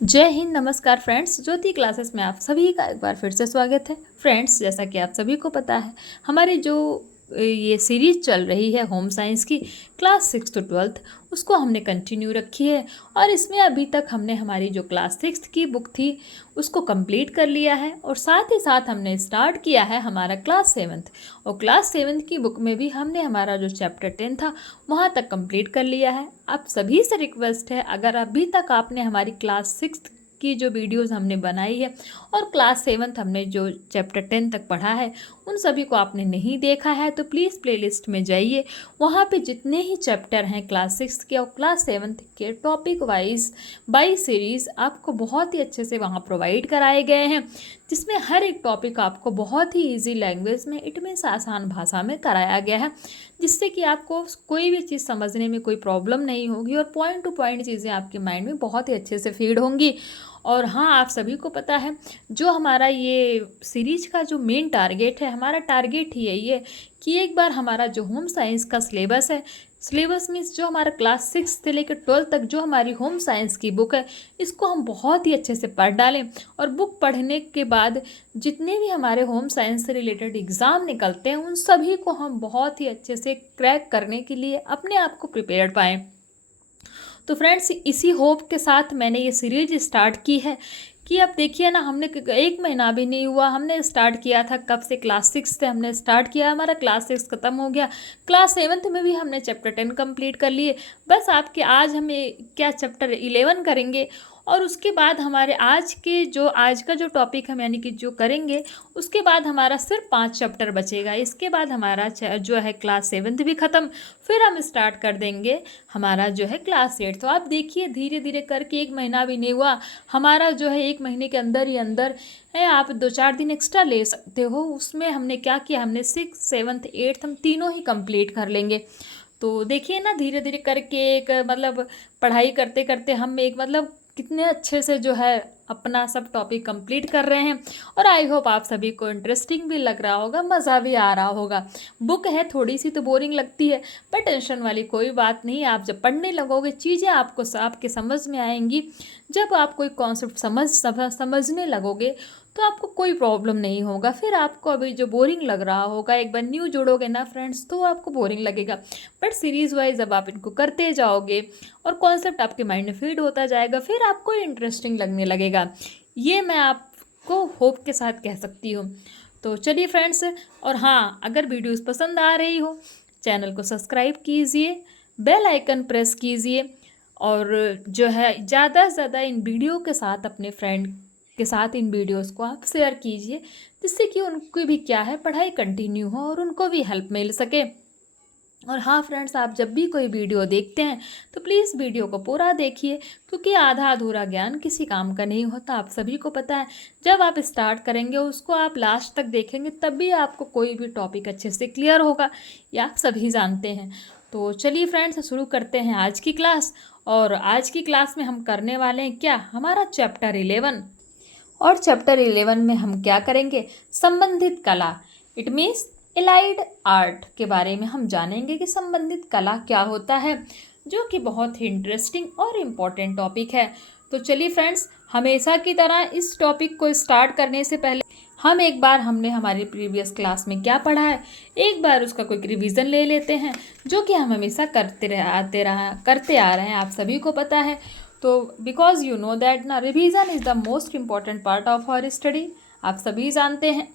जय हिंद, नमस्कार फ्रेंड्स। ज्योति क्लासेस में आप सभी का एक बार फिर से स्वागत है। फ्रेंड्स, जैसा कि आप सभी को पता है, हमारी जो ये सीरीज चल रही है होम साइंस की, क्लास 6 to 12, उसको हमने कंटिन्यू रखी है। और इसमें अभी तक हमने हमारी जो क्लास 6 की बुक थी उसको कंप्लीट कर लिया है, और साथ ही साथ हमने स्टार्ट किया है हमारा क्लास 7। और क्लास 7 की बुक में भी हमने हमारा जो चैप्टर 10 था वहाँ तक कंप्लीट कर लिया है। आप सभी से रिक्वेस्ट है, अगर अभी तक आपने हमारी क्लास 6 की जो वीडियोस हमने बनाई है और क्लास 7 हमने जो चैप्टर 10 तक पढ़ा है उन सभी को आपने नहीं देखा है, तो प्लीज़ प्लेलिस्ट में जाइए। वहाँ पे जितने ही चैप्टर हैं क्लास 6 के और क्लास 7 के, टॉपिक वाइज बाई सीरीज़ आपको बहुत ही अच्छे से वहाँ प्रोवाइड कराए गए हैं, जिसमें हर एक टॉपिक आपको बहुत ही ईजी लैंग्वेज में, इट मीन्स आसान भाषा में कराया गया है, जिससे कि आपको कोई भी चीज़ समझने में कोई प्रॉब्लम नहीं होगी और पॉइंट टू पॉइंट चीज़ें आपके माइंड में बहुत ही अच्छे से फीड होंगी। और हाँ, आप सभी को पता है, जो हमारा ये सीरीज का जो मेन टारगेट है, हमारा टारगेट ही यही है कि एक बार हमारा जो होम साइंस का सिलेबस है, सिलेबस मीन्स जो हमारा क्लास 6 से लेकर 12 तक जो हमारी होम साइंस की बुक है, इसको हम बहुत ही अच्छे से पढ़ डालें। और बुक पढ़ने के बाद जितने भी हमारे होम साइंस से रिलेटेड एग्ज़ाम निकलते हैं उन सभी को हम बहुत ही अच्छे से क्रैक करने के लिए अपने आप को प्रिपेयर्ड पाएँ। तो फ्रेंड्स, इसी होप के साथ मैंने ये सीरीज स्टार्ट की है कि अब देखिए ना, हमने एक महीना भी नहीं हुआ, हमने स्टार्ट किया था कब से, क्लास 6 से हमने स्टार्ट किया, हमारा क्लास 6 ख़त्म हो गया, क्लास 7 में भी हमने चैप्टर 10 कंप्लीट कर लिए। बस आपके आज हमें क्या चैप्टर 11 करेंगे, और उसके बाद हमारे आज का जो टॉपिक हम यानी कि जो करेंगे, उसके बाद हमारा सिर्फ 5 चैप्टर बचेगा। इसके बाद हमारा जो है क्लास 7 भी ख़त्म, फिर हम स्टार्ट कर देंगे हमारा जो है क्लास 8। तो आप देखिए, धीरे धीरे करके एक महीना भी नहीं हुआ हमारा, जो है एक महीने के अंदर ही अंदर है, आप 2-4 दिन एक्स्ट्रा ले सकते हो। उसमें हमने क्या किया, हमने 6, 7, 8 हम तीनों ही कंप्लीट कर लेंगे। तो देखिए ना, धीरे धीरे करके एक मतलब पढ़ाई करते करते हम एक मतलब कितने अच्छे से जो है अपना सब टॉपिक कंप्लीट कर रहे हैं। और आई होप आप सभी को इंटरेस्टिंग भी लग रहा होगा, मज़ा भी आ रहा होगा। बुक है, थोड़ी सी तो बोरिंग लगती है, पर टेंशन वाली कोई बात नहीं। आप जब पढ़ने लगोगे, चीज़ें आपके समझ में आएंगी। जब आप कोई कॉन्सेप्ट समझने लगोगे तो आपको कोई प्रॉब्लम नहीं होगा। फिर आपको अभी जो बोरिंग लग रहा होगा, एक बार न्यू जोड़ोगे ना फ्रेंड्स, तो आपको बोरिंग लगेगा। बट सीरीज़ वाइज अब आप इनको करते जाओगे और कॉन्सेप्ट आपके माइंड में फीड होता जाएगा, फिर आपको इंटरेस्टिंग लगने लगेगा। ये मैं आपको होप के साथ कह सकती हूँ। तो चलिए फ्रेंड्स, और हाँ, अगर वीडियोस पसंद आ रही हो, चैनल को सब्सक्राइब कीजिए, बेल आइकन प्रेस कीजिए, और जो है ज़्यादा से ज़्यादा इन वीडियो के साथ अपने फ्रेंड के साथ इन वीडियोस को आप शेयर कीजिए, जिससे कि उनको भी क्या है, पढ़ाई कंटिन्यू हो और उनको भी हेल्प मिल सके। और हाँ फ्रेंड्स, आप जब भी कोई वीडियो देखते हैं तो प्लीज़ वीडियो को पूरा देखिए, क्योंकि आधा अधूरा ज्ञान किसी काम का नहीं होता, आप सभी को पता है। जब आप स्टार्ट करेंगे, उसको आप लास्ट तक देखेंगे, तब भी आपको कोई भी टॉपिक अच्छे से क्लियर होगा, ये आप सभी जानते हैं। तो चलिए फ्रेंड्स, शुरू करते हैं आज की क्लास। और आज की क्लास में हम करने वाले हैं क्या, हमारा चैप्टर 11। और चैप्टर 11 में हम क्या करेंगे, संबंधित कला, इट मीन्स एलाइड आर्ट के बारे में हम जानेंगे कि संबंधित कला क्या होता है, जो कि बहुत ही इंटरेस्टिंग और इम्पॉर्टेंट टॉपिक है। तो चलिए फ्रेंड्स, हमेशा की तरह इस टॉपिक को स्टार्ट करने से पहले हम एक बार हमने हमारी प्रीवियस क्लास में क्या पढ़ा है, एक बार उसका कोई रिवीजन ले लेते हैं, जो कि हम हमेशा करते आ रहे हैं, आप सभी को पता है। तो बिकॉज यू नो दैट ना, revision is the most important part of our study, आप सभी जानते हैं।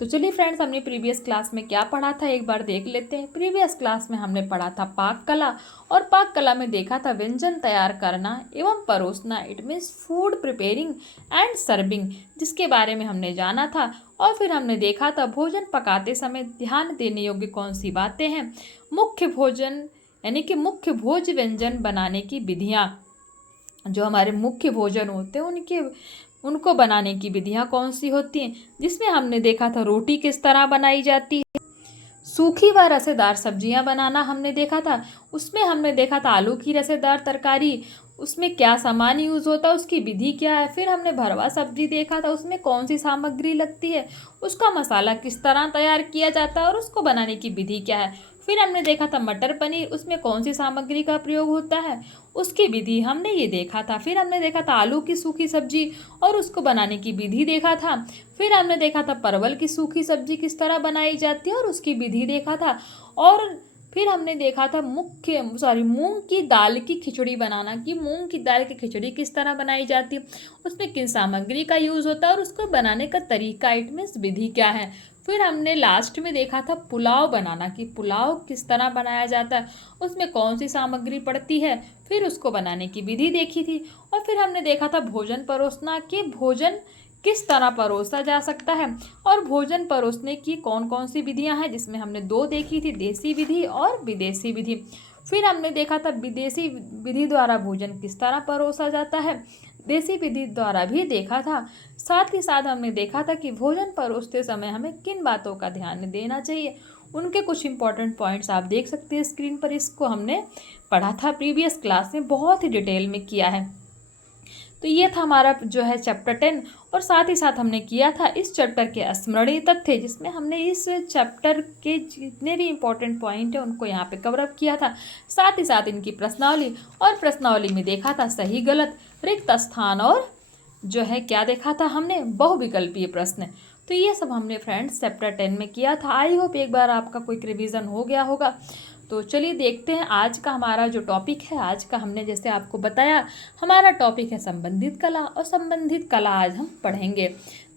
तो चलिए फ्रेंड्स, हमने प्रीवियस क्लास में क्या पढ़ा था एक बार देख लेते हैं। प्रीवियस क्लास में हमने पढ़ा था पाक कला, और पाक कला में देखा था व्यंजन तैयार करना एवं परोसना, it means food preparing and serving, जिसके बारे में हमने जाना था। और फिर हमने देखा था भोजन पकाते समय ध्यान देने योग्य कौन सी बातें हैं, मुख्य भोजन यानी कि मुख्य भोज व्यंजन बनाने की विधियाँ, जो हमारे मुख्य भोजन होते हैं उनको बनाने की विधियाँ कौन सी होती हैं, जिसमें हमने देखा था रोटी किस तरह बनाई जाती है, सूखी व रसेदार सब्जियां बनाना हमने देखा था, उसमें हमने देखा था आलू की रसेदार तरकारी, उसमें क्या सामान यूज़ होता है, उसकी विधि क्या है। फिर हमने भरवा सब्जी देखा था, उसमें कौन सी सामग्री लगती है, उसका मसाला किस तरह तैयार किया जाता है और उसको बनाने की विधि क्या है। फिर हमने देखा था मटर पनीर, उसमें कौन सी सामग्री का प्रयोग होता है, उसकी विधि हमने ये देखा था। फिर हमने देखा था आलू की सूखी सब्जी और उसको बनाने की विधि देखा था। फिर हमने देखा था परवल की सूखी सब्जी किस तरह बनाई जाती है और उसकी विधि देखा था। और फिर हमने देखा था मूंग की दाल की खिचड़ी बनाना, कि मूंग की दाल की खिचड़ी किस तरह बनाई जाती है, उसमें किन सामग्री का यूज़ होता है और उसको बनाने का तरीका, इट मीन्स विधि क्या है। फिर हमने लास्ट में देखा था पुलाव बनाना, कि पुलाव किस तरह बनाया जाता है, उसमें कौन सी सामग्री पड़ती है, फिर उसको बनाने की विधि देखी थी। और फिर हमने देखा था भोजन परोसना, कि भोजन किस तरह परोसा जा सकता है और भोजन परोसने की कौन कौन सी विधियां हैं, जिसमें हमने दो देखी थी, देसी विधि और विदेशी विधि। फिर हमने देखा था विदेशी विधि द्वारा भोजन किस तरह परोसा जाता है, देसी विधि द्वारा भी देखा था। साथ ही साथ हमने देखा था कि भोजन परोसते समय हमें किन बातों का ध्यान देना चाहिए, उनके कुछ इंपॉर्टेंट पॉइंट्स आप देख सकते हैं स्क्रीन पर। इसको हमने पढ़ा था प्रीवियस क्लास में, बहुत ही डिटेल में किया है। तो ये था हमारा जो है चैप्टर 10। और साथ ही साथ हमने किया था इस चैप्टर के स्मरणीय तथ्य, जिसमें हमने इस चैप्टर के जितने भी इंपॉर्टेंट पॉइंट है उनको यहाँ पे कवर अप किया था। साथ ही साथ इनकी प्रश्नावली, और प्रश्नावली में देखा था सही गलत, रिक्त स्थान, और जो है क्या देखा था हमने, बहुविकल्पीय प्रश्न। तो ये सब हमने फ्रेंड्स चैप्टर 10 में किया था। आई होप एक बार आपका क्विक रिवीजन हो गया होगा। तो चलिए देखते हैं आज का हमारा जो टॉपिक है। आज का हमने जैसे आपको बताया हमारा टॉपिक है संबंधित कला, और संबंधित कला आज हम पढ़ेंगे।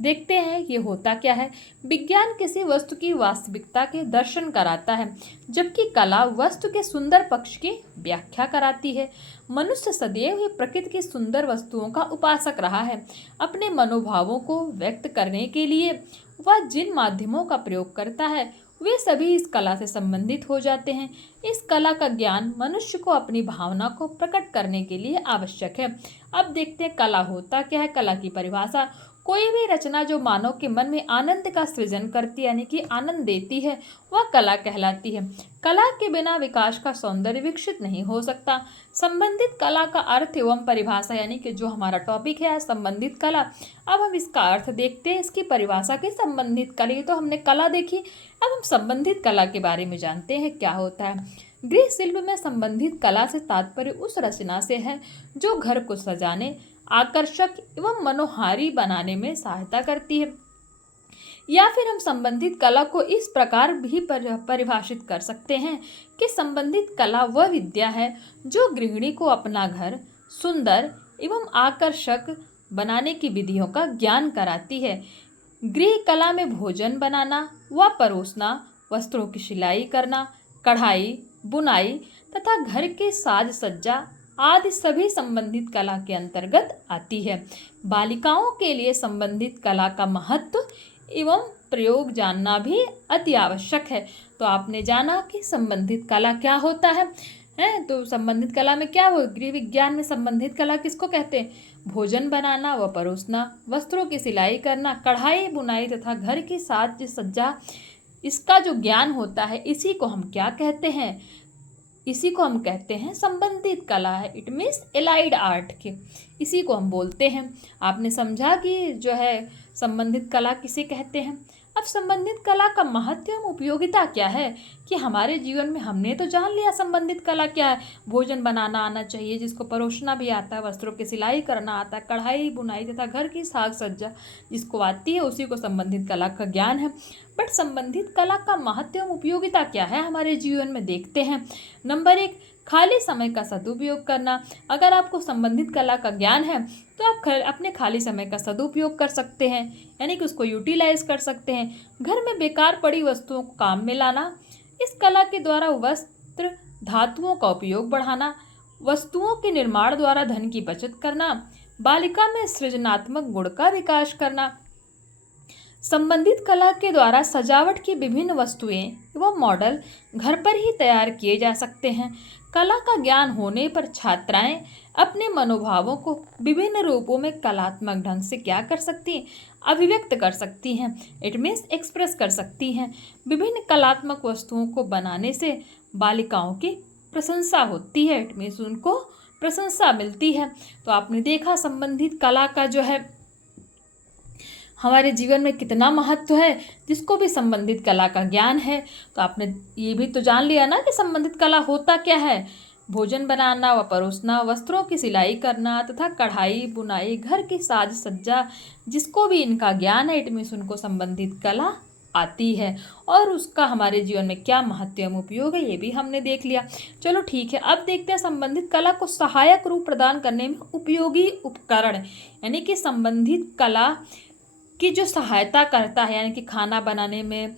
देखते हैं ये होता क्या है। विज्ञान किसी वस्तु की वास्तविकता के दर्शन कराता है, जबकि कला वस्तु के सुंदर पक्ष की व्याख्या कराती है। मनुष्य सदैव ही प्रकृति की सुंदर वस्तुओं का उपासक रहा है। अपने मनोभावों को व्यक्त करने के लिए वह जिन माध्यमों का प्रयोग करता है वे सभी इस कला से संबंधित हो जाते हैं। इस कला का ज्ञान मनुष्य को अपनी भावना को प्रकट करने के लिए आवश्यक है। अब देखते हैं कला होता क्या है। कला की परिभाषा, कोई भी रचना जो मानव के मन में आनंद का सृजन करती है, यानी कि आनंद देती है, वह कला कहलाती है। कला के बिना विकास का सौंदर्य विकसित नहीं हो सकता। संबंधित कला का अर्थ एवं परिभाषा, यानी कि जो हमारा टॉपिक है संबंधित कला। अब हम इसका अर्थ देखते हैं, इसकी परिभाषा की संबंधित कला। ये तो हमने कला देखी, अब हम संबंधित कला के बारे में जानते हैं क्या होता है। गृह शिल्प में संबंधित कला से तात्पर्य उस रचना से है जो घर को सजाने, आकर्षक एवं मनोहारी बनाने में सहायता करती है। या फिर हम संबंधित कला को इस प्रकार भी परिभाषित कर सकते हैं कि संबंधित कला वह विद्या है जो गृहिणी को अपना घर सुंदर एवं आकर्षक बनाने की विधियों का ज्ञान कराती है। गृह कला में भोजन बनाना व परोसना, वस्त्रों की सिलाई करना, कढ़ाई, बुनाई तथा घर के साज सज्जा आदि सभी संबंधित कला के अंतर्गत आती है। बालिकाओं के लिए संबंधित कला का महत्व एवं प्रयोग जानना भी अति आवश्यक है। तो आपने जाना कि संबंधित कला क्या होता है, तो संबंधित कला में क्या हो, गृह विज्ञान में संबंधित कला किसको कहते हैं, भोजन बनाना व परोसना, वस्त्रों की सिलाई करना, कढ़ाई बुनाई तथा घर की साज सज्जा, इसका जो ज्ञान होता है इसी को हम क्या कहते हैं, इसी को हम कहते हैं संबंधित कला है। इट मीन्स एलाइड आर्ट के, इसी को हम बोलते हैं। आपने समझा कि जो है संबंधित कला किसे कहते हैं। अब संबंधित कला का महत्व एवं उपयोगिता क्या है, कि हमारे जीवन में हमने तो जान लिया संबंधित कला क्या है। भोजन बनाना आना चाहिए, जिसको परोसना भी आता है, वस्त्रों की सिलाई करना आता है, कढ़ाई बुनाई तथा घर की साज सज्जा जिसको आती है उसी को संबंधित कला का ज्ञान है। बट संबंधित कला का महत्व एवं उपयोगिता क्या है हमारे जीवन में, देखते हैं। नंबर 1, खाली समय का सदुपयोग करना। अगर आपको संबंधित कला का ज्ञान है तो आप अपने खाली समय का सदुपयोग कर सकते हैं, यानी कि उसको यूटिलाइज कर सकते हैं। घर में बेकार पड़ी वस्तुओं को काम में लाना, इस कला के द्वारा वस्त्र धातुओं का उपयोग बढ़ाना, वस्तुओं के निर्माण द्वारा धन की बचत करना, बालिका में सृजनात्मक गुण का विकास करना। संबंधित कला के द्वारा सजावट की विभिन्न वस्तुएं एवं मॉडल घर पर ही तैयार किए जा सकते हैं। कला का ज्ञान होने पर छात्राएं अपने मनोभावों को विभिन्न रूपों में कलात्मक ढंग से क्या कर सकती हैं, अभिव्यक्त कर सकती हैं। इट मीन्स एक्सप्रेस कर सकती हैं। विभिन्न कलात्मक वस्तुओं को बनाने से बालिकाओं की प्रशंसा होती है, इट मीन्स उनको प्रशंसा मिलती है। तो आपने देखा संबंधित कला का जो है हमारे जीवन में कितना महत्व है, जिसको भी संबंधित कला का ज्ञान है। तो आपने ये भी तो जान लिया ना कि संबंधित कला होता क्या है। भोजन बनाना व परोसना, वस्त्रों की सिलाई करना तथा कढ़ाई बुनाई, घर की साज सज्जा, जिसको भी इनका ज्ञान है, इट मीन्स उनको संबंधित कला आती है। और उसका हमारे जीवन में क्या महत्व एवं उपयोग है, ये भी हमने देख लिया। चलो ठीक है, अब देखते हैं संबंधित कला को सहायक रूप प्रदान करने में उपयोगी उपकरण, यानी कि संबंधित कला की जो सहायता करता है, यानी कि खाना बनाने में,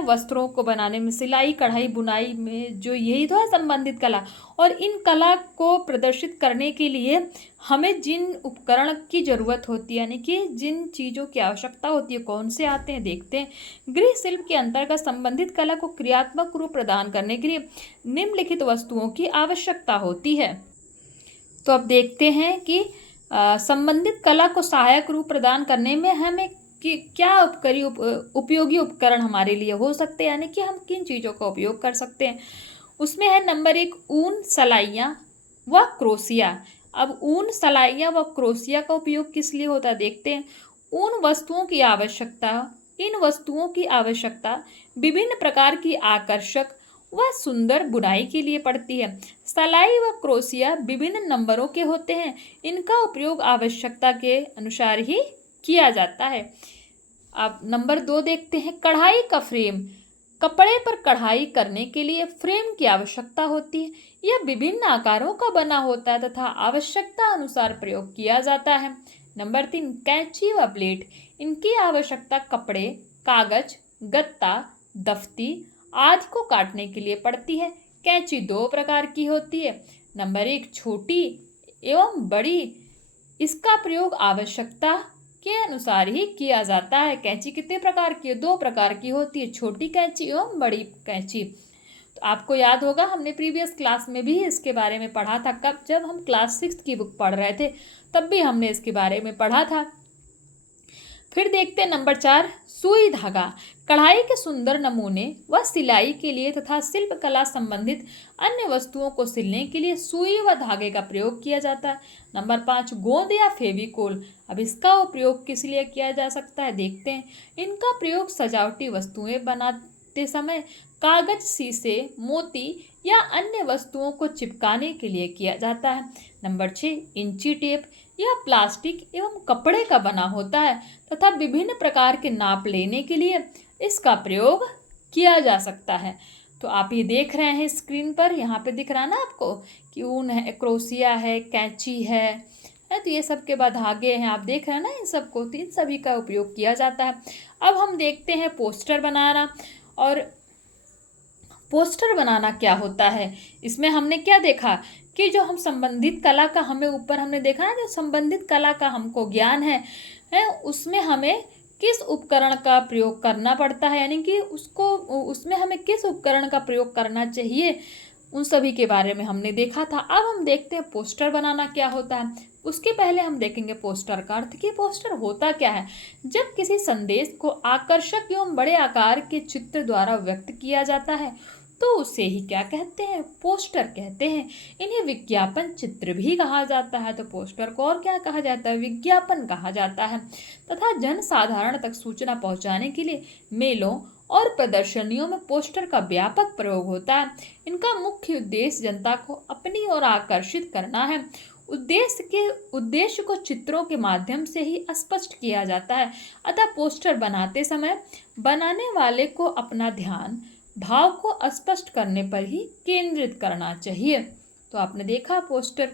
वस्त्रों को बनाने में, सिलाई कढ़ाई बुनाई में, जो यही तो है संबंधित कला। और इन कला को प्रदर्शित करने के लिए हमें जिन उपकरण की ज़रूरत होती है, यानी कि जिन चीज़ों की आवश्यकता होती है, कौन से आते हैं देखते हैं। गृह शिल्प के अंतर्गत संबंधित कला को क्रियात्मक रूप प्रदान करने के लिए निम्नलिखित वस्तुओं की आवश्यकता होती है। तो अब देखते हैं कि संबंधित कला को सहायक रूप प्रदान करने में हमें कि क्या उपयोगी उपकरण हमारे लिए हो सकते हैं, यानी कि हम किन चीज़ों का उपयोग कर सकते हैं। उसमें है नंबर 1 ऊन, सलाइयाँ व क्रोशिया। अब ऊन, सलाइयाँ व क्रोशिया का उपयोग किस लिए होता है देखते हैं। इन वस्तुओं की आवश्यकता विभिन्न प्रकार की आकर्षक व सुंदर बुनाई के लिए पड़ती है। सलाई व क्रोशिया विभिन्न नंबरों के होते हैं। इनका उपयोग आवश्यकता के अनुसार ही किया जाता है। अब नंबर 2 देखते हैं, कढ़ाई का फ्रेम। कपड़े पर कढ़ाई करने के लिए फ्रेम की आवश्यकता होती है। यह विभिन्न आकारों का बना होता है तथा आवश्यकता अनुसार प्रयोग किया जाता है। नंबर 3 कैंची व ब्लेड। इनकी आवश्यकता कपड़े, कागज, गत्ता, दफ्ती आदि को काटने के लिए पड़ती है। कैंची 2 प्रकार की होती है। नंबर 1 छोटी एवं बड़ी। इसका प्रयोग आवश्यकता के अनुसार ही किया जाता है। कैंची कितने प्रकार की है? 2 प्रकार की होती है, छोटी कैंची एवं बड़ी कैंची। तो आपको याद होगा हमने प्रीवियस क्लास में भी इसके बारे में पढ़ा था। कब? जब हम क्लास 6 की बुक पढ़ रहे थे तब भी हमने इसके बारे में पढ़ा था। फिर देखते हैं नंबर 4 सुई धागा। कढ़ाई के सुंदर नमूने व सिलाई के लिए तथा शिल्प कला संबंधित अन्य वस्तुओं को सिलने के लिए सुई व धागे का प्रयोग किया जाता है। नंबर 5 गोंद या फेविकोल। अब इसका उपयोग किस लिए किया जा सकता है देखते हैं। इनका प्रयोग सजावटी वस्तुएं बनाते समय कागज, शीशे, मोती या अन्य वस्तुओं को चिपकाने के लिए किया जाता है। नंबर 6 इंची टेप। यह प्लास्टिक एवं कपड़े का बना होता है तथा विभिन्न प्रकार के नाप लेने के लिए इसका प्रयोग किया जा सकता है। तो आप ये देख रहे हैं स्क्रीन पर, यहाँ पे दिख रहा है ना आपको कि ऊन है, क्रोशिया है, कैंची है, तो ये सब के बाद धागे हैं, आप देख रहे हैं ना इन सबको। तो इन सभी का उपयोग किया जाता है। अब हम देखते हैं पोस्टर बनाना। और पोस्टर बनाना क्या होता है, इसमें हमने क्या देखा कि जो हम संबंधित कला का हमने देखा ना, जो संबंधित कला का हमको ज्ञान है उसमें हमें किस उपकरण का प्रयोग करना पड़ता है, यानी कि उसमें हमें किस उपकरण का प्रयोग करना चाहिए, उन सभी के बारे में हमने देखा था। अब हम देखते हैं पोस्टर बनाना क्या होता है। उसके पहले हम देखेंगे पोस्टर का अर्थ कि पोस्टर होता क्या है। जब किसी संदेश को आकर्षक एवं बड़े आकार के चित्र द्वारा व्यक्त किया जाता है तो उसे ही क्या कहते हैं, पोस्टर कहते हैं। इन्हें विज्ञापन चित्र भी कहा जाता है। तो पोस्टर को और क्या कहा जाता है, विज्ञापन कहा जाता है। तथा जन साधारण तक सूचना पहुंचाने के लिए मेलों और प्रदर्शनियों में पोस्टर का व्यापक प्रयोग होता है। इनका मुख्य उद्देश्य जनता को अपनी ओर आकर्षित करना है। उद्देश्य को चित्रों के माध्यम से ही स्पष्ट किया जाता है। अतः पोस्टर बनाते समय बनाने वाले को अपना ध्यान भाव को स्पष्ट करने पर ही केंद्रित करना चाहिए। तो आपने देखा पोस्टर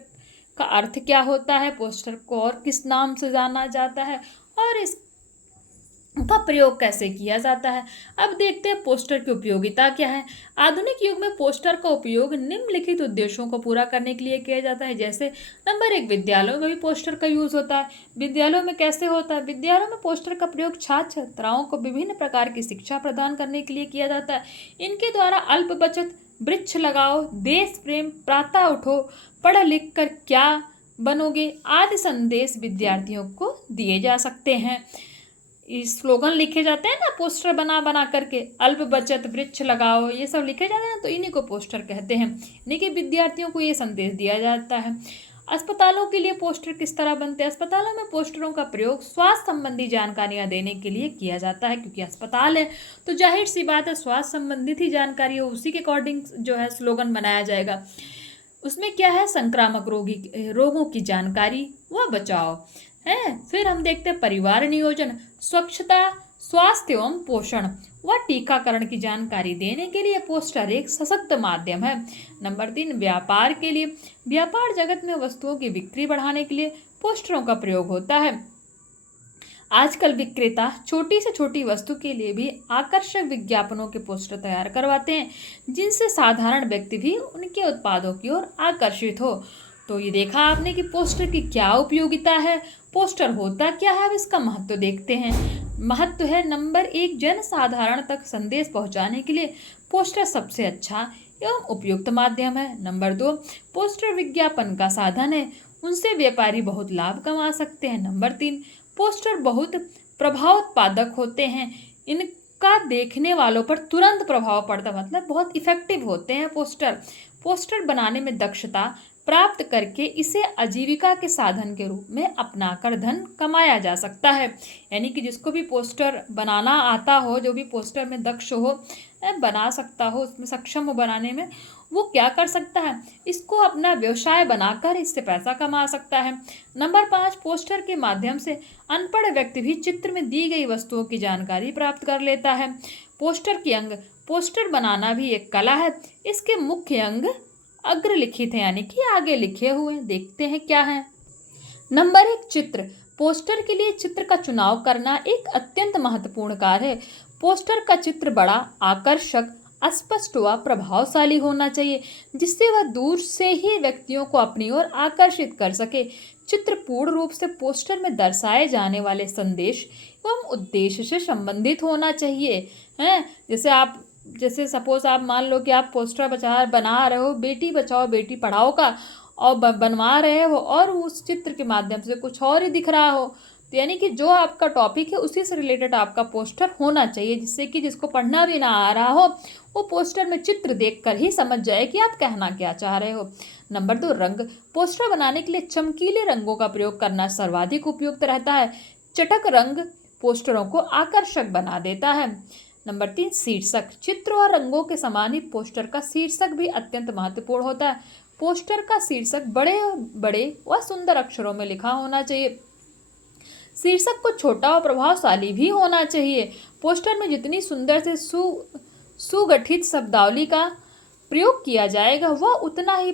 का अर्थ क्या होता है, पोस्टर को और किस नाम से जाना जाता है और इसका प्रयोग कैसे किया जाता है। अब देखते हैं पोस्टर की उपयोगिता क्या है। आधुनिक युग में पोस्टर का उपयोग निम्नलिखित उद्देश्यों को पूरा करने के लिए किया जाता है। जैसे नंबर 1 विद्यालयों में भी पोस्टर का यूज़ होता है। विद्यालयों में कैसे होता है, विद्यालयों में पोस्टर का प्रयोग छात्र छात्राओं को विभिन्न प्रकार की शिक्षा प्रदान करने के लिए किया जाता है। इनके द्वारा अल्प बचत, वृक्ष लगाओ, देश प्रेम, प्रातः उठो, पढ़ लिख कर क्या बनोगे आदि संदेश विद्यार्थियों को दिए जा सकते हैं। स्लोगन लिखे जाते हैं ना पोस्टर बना बना करके, अल्प बचत, वृक्ष लगाओ, ये सब लिखे जाते हैं, तो इन्हीं को पोस्टर कहते हैं। यानी कि विद्यार्थियों को ये संदेश दिया जाता है। अस्पतालों के लिए पोस्टर किस तरह बनते हैं? अस्पतालों में पोस्टरों का प्रयोग स्वास्थ्य संबंधी जानकारियां देने के लिए किया जाता है, क्योंकि अस्पताल है तो जाहिर सी बात है स्वास्थ्य संबंधित ही जानकारी हो, उसी के अकॉर्डिंग जो है स्लोगन बनाया जाएगा। उसमें क्या है, संक्रामक रोगों की जानकारी व बचाव है। फिर हम देखते हैं परिवार नियोजन, स्वच्छता, स्वास्थ्य एवं पोषण व टीकाकरण की जानकारी देने के लिए पोस्टर एक सशक्त माध्यम है। नंबर 3, व्यापार के लिए, व्यापार जगत में वस्तुओं की बिक्री बढ़ाने के लिए पोस्टरों का प्रयोग होता है। आजकल विक्रेता छोटी से छोटी वस्तु के लिए भी आकर्षक विज्ञापनों के पोस्टर तैयार करवाते हैं, जिनसे साधारण व्यक्ति भी उनके उत्पादों की ओर आकर्षित हो। तो ये देखा आपने कि पोस्टर की क्या उपयोगिता है, पोस्टर होता क्या है, अब इसका महत्व देखते हैं। महत्व है, नंबर 1, जन साधारण तक संदेश पहुंचाने के लिए पोस्टर सबसे अच्छा एवं उपयुक्त माध्यम है। नंबर 2, पोस्टर विज्ञापन का साधन है, उनसे व्यापारी बहुत लाभ कमा सकते हैं। नंबर 3, पोस्टर बहुत प्रभाव उत्पादक होते हैं, इनका देखने वालों पर तुरंत प्रभाव पड़ता, मतलब बहुत इफेक्टिव होते हैं पोस्टर। पोस्टर बनाने में दक्षता प्राप्त करके इसे आजीविका के साधन के रूप में अपनाकर धन कमाया जा सकता है। यानी कि जिसको भी पोस्टर बनाना आता हो, जो भी पोस्टर में दक्ष हो, बना सकता हो, उसमें सक्षम हो बनाने में, वो क्या कर सकता है, इसको अपना व्यवसाय बनाकर इससे पैसा कमा सकता है। नंबर 5, पोस्टर के माध्यम से अनपढ़ व्यक्ति भी चित्र में दी गई वस्तुओं की जानकारी प्राप्त कर लेता है। पोस्टर के अंग, पोस्टर बनाना भी एक कला है, इसके मुख्य अंग अग्रलिखित है, यानी कि आगे लिखे हुए। देखते हैं क्या है। नंबर 1, चित्र। पोस्टर के लिए चित्र का चुनाव करना एक अत्यंत महत्वपूर्ण कार्य है। पोस्टर का चित्र बड़ा आकर्षक, स्पष्ट व प्रभावशाली होना चाहिए, जिससे वह दूर से ही व्यक्तियों को अपनी ओर आकर्षित कर सके। चित्र पूर्ण रूप से पोस्टर में दर्शाए जाने वाले संदेश एवं उद्देश्य से संबंधित होना चाहिए। हैं, जैसे सपोज आप मान लो कि आप पोस्टर बना रहे हो बेटी बचाओ बेटी पढ़ाओ का, और बनवा रहे हो और उस चित्र के माध्यम से कुछ और ही दिख रहा हो, तो यानी कि जो आपका टॉपिक है उसी से रिलेटेड आपका पोस्टर होना चाहिए, जिससे कि जिसको पढ़ना भी ना आ रहा हो वो पोस्टर में चित्र देखकर ही समझ जाए कि आप कहना क्या चाह रहे हो। नंबर 2, रंग। पोस्टर बनाने के लिए चमकीले रंगों का प्रयोग करना सर्वाधिक उपयुक्त रहता है। चटक रंग पोस्टरों को आकर्षक बना देता है। नंबर 3, शीर्षक। चित्र और रंगों के समान ही पोस्टर का शीर्षक भी अत्यंत महत्वपूर्ण होता है। पोस्टर का शीर्षक बड़े बड़े व सुंदर अक्षरों में लिखा होना चाहिए। शीर्षक को छोटा और प्रभावशाली भी होना चाहिए। पोस्टर में जितनी सुंदर से सुगठित शब्दावली का प्रयोग किया जाएगा वह उतना ही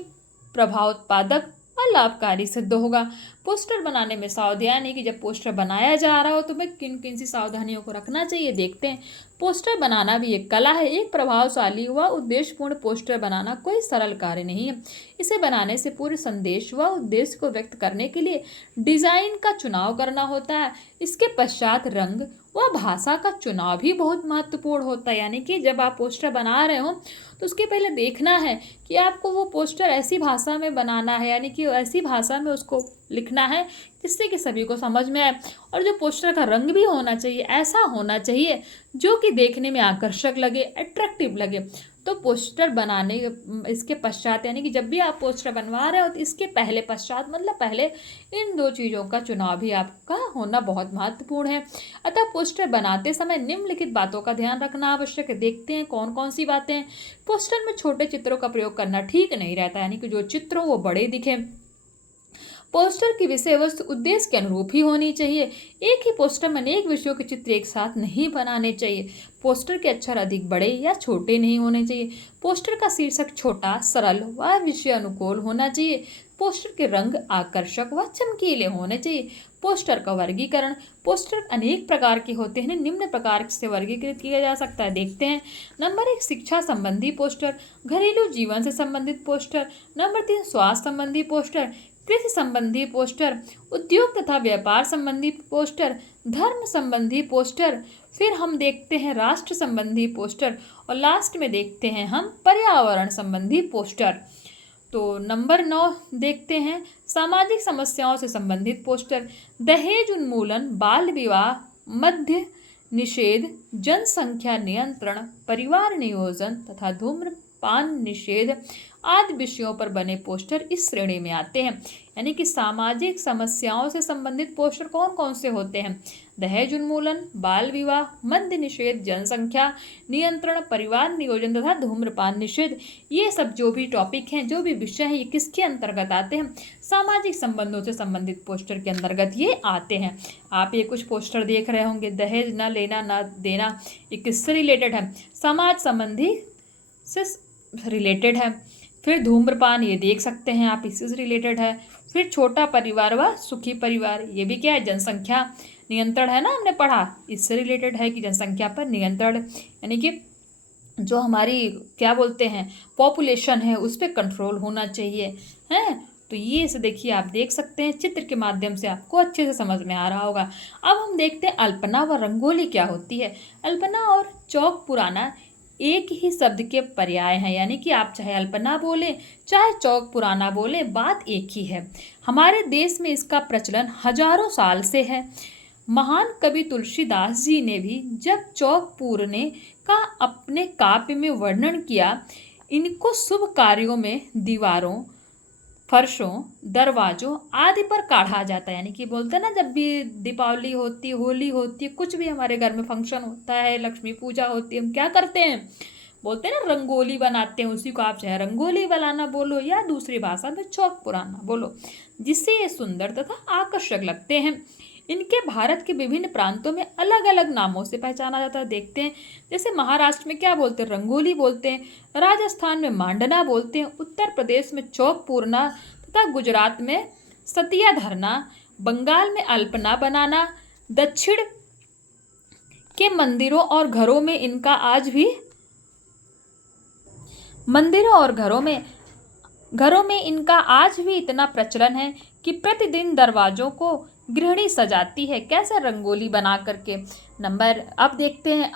प्रभाव उत्पादक और लाभकारी सिद्ध होगा। पोस्टर बनाने में सावधानी कि जब पोस्टर बनाया जा रहा हो तो हमें किन किन सी सावधानियों को रखना चाहिए, देखते हैं। पोस्टर बनाना भी एक कला है। एक प्रभावशाली व उद्देश्यपूर्ण पोस्टर बनाना कोई सरल कार्य नहीं है। इसे बनाने से पूरे संदेश व उद्देश्य को व्यक्त करने के लिए डिजाइन का चुनाव करना होता है। इसके पश्चात रंग व भाषा का चुनाव भी बहुत महत्वपूर्ण होता है। यानी कि जब आप पोस्टर बना रहे हो तो उसके पहले देखना है कि आपको वो पोस्टर ऐसी भाषा में बनाना है, यानी कि ऐसी भाषा में उसको लिखना है जिससे कि सभी को समझ में आए। और जो पोस्टर का रंग भी होना चाहिए, ऐसा होना चाहिए जो कि देखने में आकर्षक लगे, अट्रैक्टिव लगे। तो पोस्टर बनाने इसके पश्चात, यानी कि जब भी आप पोस्टर बनवा रहे हो तो इसके पहले पश्चात मतलब पहले इन 2 चीज़ों का चुनाव भी आपका होना बहुत महत्वपूर्ण है। अतः पोस्टर बनाते समय निम्नलिखित बातों का ध्यान रखना आवश्यक है। देखते हैं कौन कौन सी बातें हैं। पोस्टर में छोटे चित्रों का प्रयोग करना ठीक नहीं रहता, यानी कि जो चित्र हो वो बड़े दिखे। पोस्टर की विषय वस्तु उद्देश्य के अनुरूप ही होनी चाहिए। एक ही पोस्टर में अनेक विषयों के चित्र एक साथ नहीं बनाने चाहिए। पोस्टर के अक्षर अधिक बड़े या छोटे नहीं होने चाहिए। पोस्टर का शीर्षक छोटा, सरल व विषय अनुकूल होना चाहिए। पोस्टर के रंग आकर्षक व चमकीले होने चाहिए। पोस्टर का वर्गीकरण। पोस्टर अनेक प्रकार के होते हैं, निम्न प्रकार से वर्गीकृत किया जा सकता है, देखते हैं। नंबर 1, शिक्षा संबंधी पोस्टर, घरेलू जीवन से संबंधित पोस्टर। नंबर 3, स्वास्थ्य संबंधी पोस्टर, कृषि संबंधी पोस्टर, उद्योग तथा व्यापार संबंधी पोस्टर, धर्म संबंधी पोस्टर। फिर हम देखते हैं राष्ट्र संबंधी पोस्टर और लास्ट में देखते हैं हम पर्यावरण संबंधी पोस्टर। तो नंबर 9 देखते हैं सामाजिक समस्याओं से संबंधित पोस्टर, दहेज उन्मूलन, बाल विवाह, मद्य निषेध, जनसंख्या नियंत्रण, परिवार नियोजन तथा धूम्रपान निषेध आदि विषयों पर बने पोस्टर इस श्रेणी में आते हैं। यानी कि सामाजिक समस्याओं से संबंधित पोस्टर कौन कौन से होते हैं? दहेज उन्मूलन, बाल विवाह, मद्य निषेध, जनसंख्या नियंत्रण, परिवार नियोजन तथा धूम्रपान निषेध। ये सब जो भी टॉपिक हैं, जो भी विषय हैं, ये किसके अंतर्गत आते हैं? सामाजिक संबंधों से संबंधित पोस्टर के अंतर्गत ये आते हैं। आप ये कुछ पोस्टर देख रहे होंगे, दहेज न लेना न देना, ये किससे रिलेटेड है? समाज संबंधी से रिलेटेड है। फिर धूम्रपान, ये देख सकते हैं आप, इससे रिलेटेड है। फिर छोटा परिवार व सुखी परिवार, ये भी क्या है? जनसंख्या नियंत्रण है ना, हमने पढ़ा, इससे रिलेटेड है कि जनसंख्या पर नियंत्रण, यानी कि जो हमारी क्या बोलते हैं पॉपुलेशन है उस पर कंट्रोल होना चाहिए, हैं। तो ये इसे देखिए, आप देख सकते हैं चित्र के माध्यम से, आपको अच्छे से समझ में आ रहा होगा। अब हम देखते हैं अल्पना व रंगोली क्या होती है। अल्पना और चौक पुराना एक ही शब्द के पर्याय हैं, यानी कि आप चाहे अल्पना बोले चाहे चौक पुराना बोले, बात एक ही है। हमारे देश में इसका प्रचलन हजारों साल से है। महान कवि तुलसीदास जी ने भी जब चौक पूरने का अपने काव्य में वर्णन किया, इनको शुभ कार्यों में दीवारों, फर्शों, दरवाजों आदि पर काढ़ा जाता है। यानी कि बोलते हैं ना, जब भी दीपावली होती है, होली होती है, कुछ भी हमारे घर में फंक्शन होता है, लक्ष्मी पूजा होती है, हम क्या करते हैं? बोलते हैं ना, रंगोली बनाते हैं। उसी को आप चाहे रंगोली बनाना बोलो या दूसरी भाषा में चौक पुराना बोलो, जिससे ये सुंदर तथा आकर्षक लगते हैं। इनके भारत के विभिन्न प्रांतों में अलग अलग नामों से पहचाना जाता है। देखते हैं, जैसे महाराष्ट्र में क्या बोलते हैं? रंगोली बोलते हैं। राजस्थान में मांडना बोलते हैं। उत्तर प्रदेश में चौक पूरना तथा गुजरात में सतिया धरना, बंगाल में अल्पना बनाना। दक्षिण के मंदिरों और घरों में इनका आज भी इतना प्रचलन है कि प्रतिदिन दरवाजों को गृहिणी सजाती है। कैसे? रंगोली बना करके। अब देखते हैं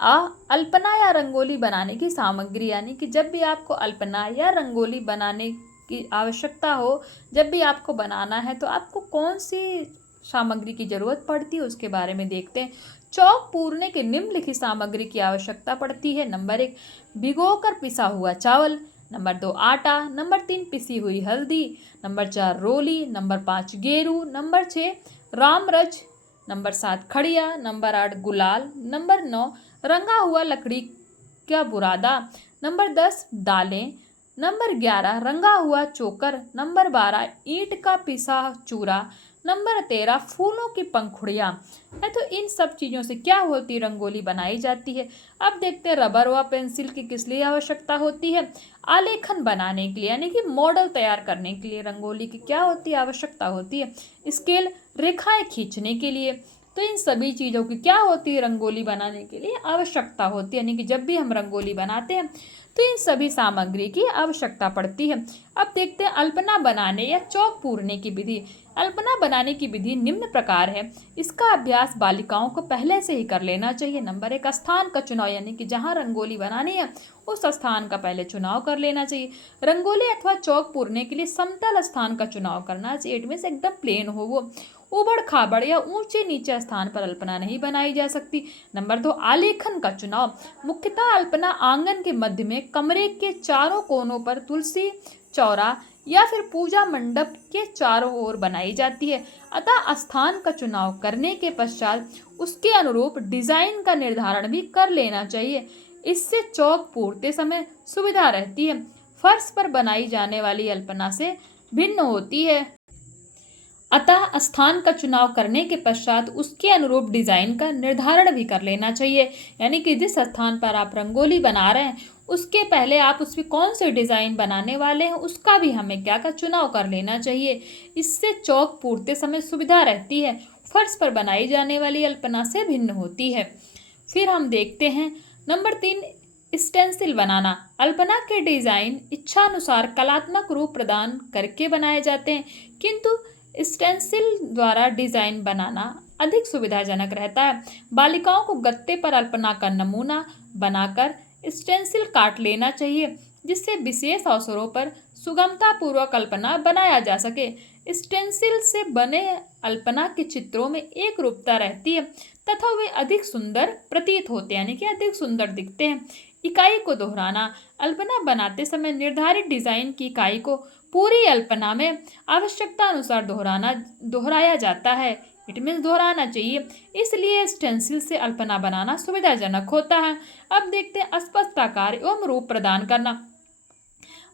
अल्पना या रंगोली बनाने की सामग्री, यानी कि जब भी आपको अल्पना या रंगोली बनाने की आवश्यकता हो, जब भी आपको बनाना है, तो आपको कौन सी सामग्री की जरूरत पड़ती है उसके बारे में देखते हैं। चौक पूरने के निम्नलिखित सामग्री की आवश्यकता पड़ती है। नंबर 1, भिगोकर पिसा हुआ चावल। नंबर 2, आटा। नंबर 3, पिसी हुई हल्दी। नंबर 4, रोली। नंबर 5, गेरू। नंबर 6, रामरज। नंबर 7, खड़िया। नंबर 8, गुलाल। नंबर 9, रंगा हुआ लकड़ी का बुरादा। नंबर 10, दालें। नंबर 11, रंगा हुआ चोकर। नंबर 12, ईंट का पिसा चूरा। नंबर 13, फूलों की पंखुड़ियाँ है। तो इन सब चीज़ों से क्या होती है? रंगोली बनाई जाती है। अब देखते हैं रबर व पेंसिल की किस लिए आवश्यकता होती है? आलेखन बनाने के लिए, यानी कि मॉडल तैयार करने के लिए रंगोली की क्या होती है? आवश्यकता होती है। स्केल, रेखाएं खींचने के लिए। तो इन सभी चीज़ों की क्या होती है? रंगोली बनाने के लिए आवश्यकता होती है। यानी कि जब भी हम रंगोली बनाते हैं तो इन सभी सामग्री की आवश्यकता पड़ती है। अब देखते हैं अल्पना बनाने या चौक पूरने की विधि। अल्पना बनाने की विधि निम्न प्रकार है। इसका अभ्यास बालिकाओं को पहले से ही कर लेना चाहिए। नंबर 1, स्थान का चुनाव, यानी कि जहाँ रंगोली बनानी है उस स्थान का पहले चुनाव कर लेना चाहिए। रंगोली अथवा चौक पूरने के लिए समतल स्थान का चुनाव करना चाहिए। इट मीन्स एकदम प्लेन हो वो। उबड़ खाबड़ या ऊंचे नीचे स्थान पर अल्पना नहीं बनाई जा सकती। नंबर 2, आलेखन का चुनाव। मुख्यतः अल्पना आंगन के मध्य में, कमरे के चारों कोनों पर, तुलसी चौरा या फिर पूजा मंडप के चारों ओर बनाई जाती है। अतः स्थान का चुनाव करने के पश्चात उसके अनुरूप डिजाइन का निर्धारण भी कर लेना चाहिए। इससे चौक पूरते समय सुविधा रहती है। फर्श पर बनाई जाने वाली अल्पना से भिन्न होती है। अतः स्थान का चुनाव करने के पश्चात उसके अनुरूप डिजाइन का निर्धारण भी कर लेना चाहिए। यानी कि जिस स्थान पर आप रंगोली बना रहे हैं उसके पहले आप उस पर कौन से डिजाइन बनाने वाले हैं उसका भी हमें क्या का चुनाव कर लेना चाहिए। इससे चौक पूरते समय सुविधा रहती है। फर्श पर बनाई जाने वाली अल्पना से भिन्न होती है। फिर हम देखते हैं नंबर 3, स्टेंसिल बनाना। अल्पना के डिजाइन इच्छानुसार कलात्मक रूप प्रदान करके बनाए जाते हैं, किंतु स्टेंसिल द्वारा डिजाइन बनाना अधिक सुविधाजनक रहता है। बालिकाओं को गत्ते पर अल्पना का नमूना बनाकर स्टेंसिल काट लेना चाहिए, जिससे विशेष अवसरों पर सुगमता पूर्वक अल्पना बनाया जा सके। स्टेंसिल से बने अल्पना के चित्रों में एक रूपता रहती है तथा वे अधिक सुंदर प्रतीत होते हैं, यानी कि अधिक सुंदर दिखते हैं। इकाई को दोहराना, अल्पना बनाते समय निर्धारित डिजाइन की इकाई को पूरी अल्पना में आवश्यकता अनुसार दोहराया जाता है। इट मीन्स दोहराना चाहिए, इसलिए स्टेंसिल से अल्पना बनाना सुविधाजनक होता है। अब देखते हैं अस्पष्ट आकार एवं रूप प्रदान करना।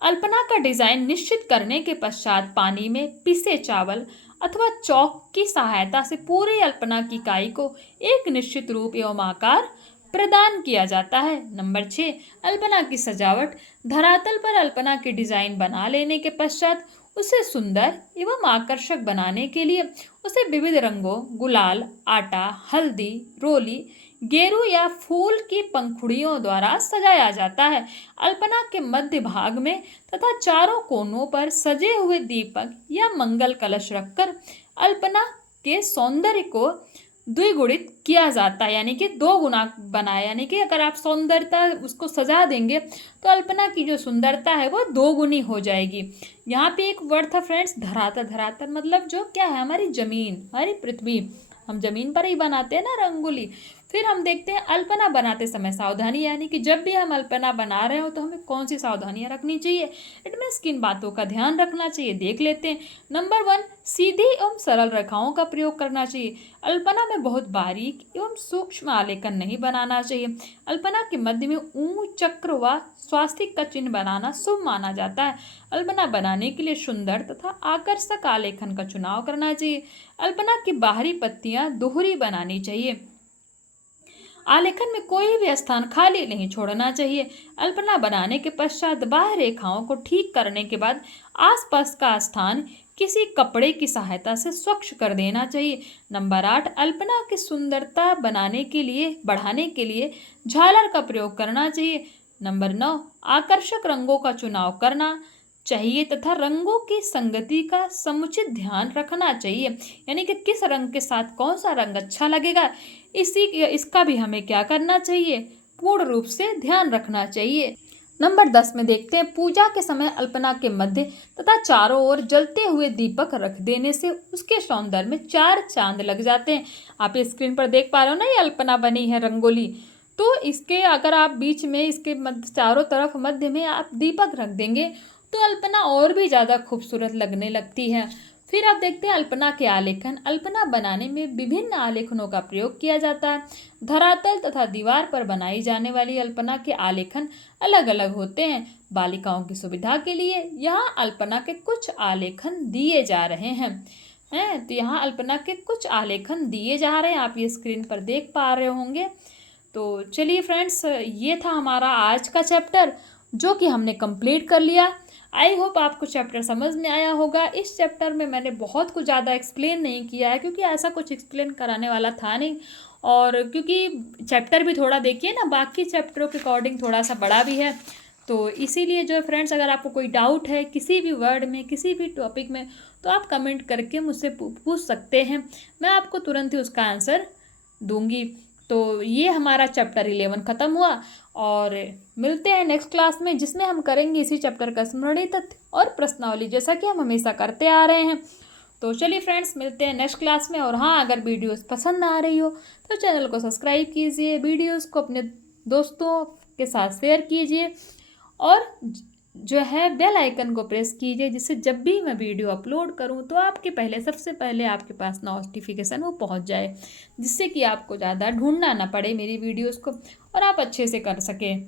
अल्पना का डिजाइन निश्चित करने के पश्चात पानी में पिसे चावल अथवा चौक की सहायता से पूरी अल्पना की इकाई को एक निश्चित रूप एवं आकार प्रदान किया जाता है। नंबर 6, अल्पना की सजावट। धरातल पर अल्पना के डिजाइन बना लेने के पश्चात उसे सुंदर एवं आकर्षक बनाने के लिए उसे विविध रंगों, गुलाल, आटा, हल्दी, रोली, गेरू या फूल की पंखुड़ियों द्वारा सजाया जाता है। अल्पना के मध्य भाग में तथा चारों कोनों पर सजे हुए दीपक या मंगल कलश रखकर अल्पना के सौंदर्य को द्विगुणित किया जाता है, यानी कि दो गुना बनाया, यानी कि अगर आप सौंदर्यता उसको सजा देंगे तो अल्पना की जो सुंदरता है वो दो गुनी हो जाएगी। यहाँ पे एक वर्ड था फ्रेंड्स, धरातल। धरातल मतलब जो क्या है, हमारी जमीन, हमारी पृथ्वी, हम जमीन पर ही बनाते हैं ना रंगोली। फिर हम देखते हैं अल्पना बनाते समय सावधानी, यानी कि जब भी हम अल्पना बना रहे हो तो हमें कौन सी सावधानियां रखनी चाहिए। इट मीन्स किन बातों का ध्यान रखना चाहिए, देख लेते हैं। नंबर 1, सीधी एवं सरल रेखाओं का प्रयोग करना चाहिए। अल्पना में बहुत बारीक एवं सूक्ष्म आलेखन नहीं बनाना चाहिए। अल्पना के मध्य में ऊंच चक्र व स्वास्तिक का चिन्ह बनाना शुभ माना जाता है। अल्पना बनाने के लिए सुंदर तथा आकर्षक आलेखन का चुनाव करना चाहिए। अल्पना की बाहरी पत्तियां दोहरी बनानी चाहिए। आलेखन में कोई भी स्थान खाली नहीं छोड़ना चाहिए। अल्पना बनाने के पश्चात बाह्य रेखाओं को ठीक करने के बाद आसपास का स्थान किसी कपड़े की सहायता से स्वच्छ कर देना चाहिए। नंबर 8, अल्पना की सुंदरता बढ़ाने के लिए झालर का प्रयोग करना चाहिए। नंबर 9, आकर्षक रंगों का चुनाव करना चाहिए तथा रंगों की संगति का समुचित ध्यान रखना चाहिए, यानी कि किस रंग के साथ कौन सा रंग अच्छा लगेगा, इसका भी हमें क्या करना चाहिए, पूर्ण रूप से ध्यान रखना चाहिए। नंबर 10 में देखते हैं, पूजा के समय अल्पना के मध्य तथा चारों ओर जलते हुए दीपक रख देने से उसके सौंदर्य में 4 चांद लग जाते हैं। आप स्क्रीन पर देख पा रहे हो ना, ये अल्पना बनी है रंगोली। तो इसके अगर आप बीच में इसके चारों तरफ मध्य में आप दीपक रख देंगे तो अल्पना और भी ज़्यादा खूबसूरत लगने लगती है। फिर आप देखते हैं अल्पना के आलेखन। अल्पना बनाने में विभिन्न आलेखनों का प्रयोग किया जाता है। धरातल तथा दीवार पर बनाई जाने वाली अल्पना के आलेखन अलग अलग होते हैं। बालिकाओं की सुविधा के लिए यहाँ अल्पना के कुछ आलेखन दिए जा रहे हैं। तो यहाँ अल्पना के कुछ आलेखन दिए जा रहे हैं, आप ये स्क्रीन पर देख पा रहे होंगे। तो चलिए फ्रेंड्स, ये था हमारा आज का चैप्टर जो कि हमने कंप्लीट कर लिया। आई होप आपको चैप्टर समझ में आया होगा। इस चैप्टर में मैंने बहुत कुछ ज़्यादा एक्सप्लेन नहीं किया है क्योंकि ऐसा कुछ एक्सप्लेन कराने वाला था नहीं, और क्योंकि चैप्टर भी थोड़ा देखिए ना, बाकी चैप्टरों के अकॉर्डिंग थोड़ा सा बड़ा भी है। तो इसीलिए जो है फ्रेंड्स, अगर आपको कोई डाउट है किसी भी वर्ड में, किसी भी टॉपिक में, तो आप कमेंट करके मुझसे पूछ सकते हैं, मैं आपको तुरंत ही उसका आंसर दूंगी। तो ये हमारा चैप्टर 11 ख़त्म हुआ और मिलते हैं नेक्स्ट क्लास में, जिसमें हम करेंगे इसी चैप्टर का स्मरणीय तथ्य और प्रश्नावली, जैसा कि हम हमेशा करते आ रहे हैं। तो चलिए फ्रेंड्स, मिलते हैं नेक्स्ट क्लास में। और हाँ, अगर वीडियोस पसंद आ रही हो तो चैनल को सब्सक्राइब कीजिए, वीडियोस को अपने दोस्तों के साथ शेयर कीजिए और जो है बेल आइकन को प्रेस कीजिए, जिससे जब भी मैं वीडियो अपलोड करूं तो सबसे पहले आपके पास नोटिफिकेशन वो पहुंच जाए, जिससे कि आपको ज़्यादा ढूंढना ना पड़े मेरी वीडियोस को और आप अच्छे से कर सकें।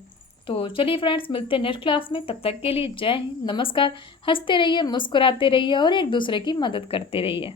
तो चलिए फ्रेंड्स, मिलते हैं नेक्स्ट क्लास में। तब तक के लिए जय हिंद, नमस्कार। हंसते रहिए, मुस्कुराते रहिए और एक दूसरे की मदद करते रहिए।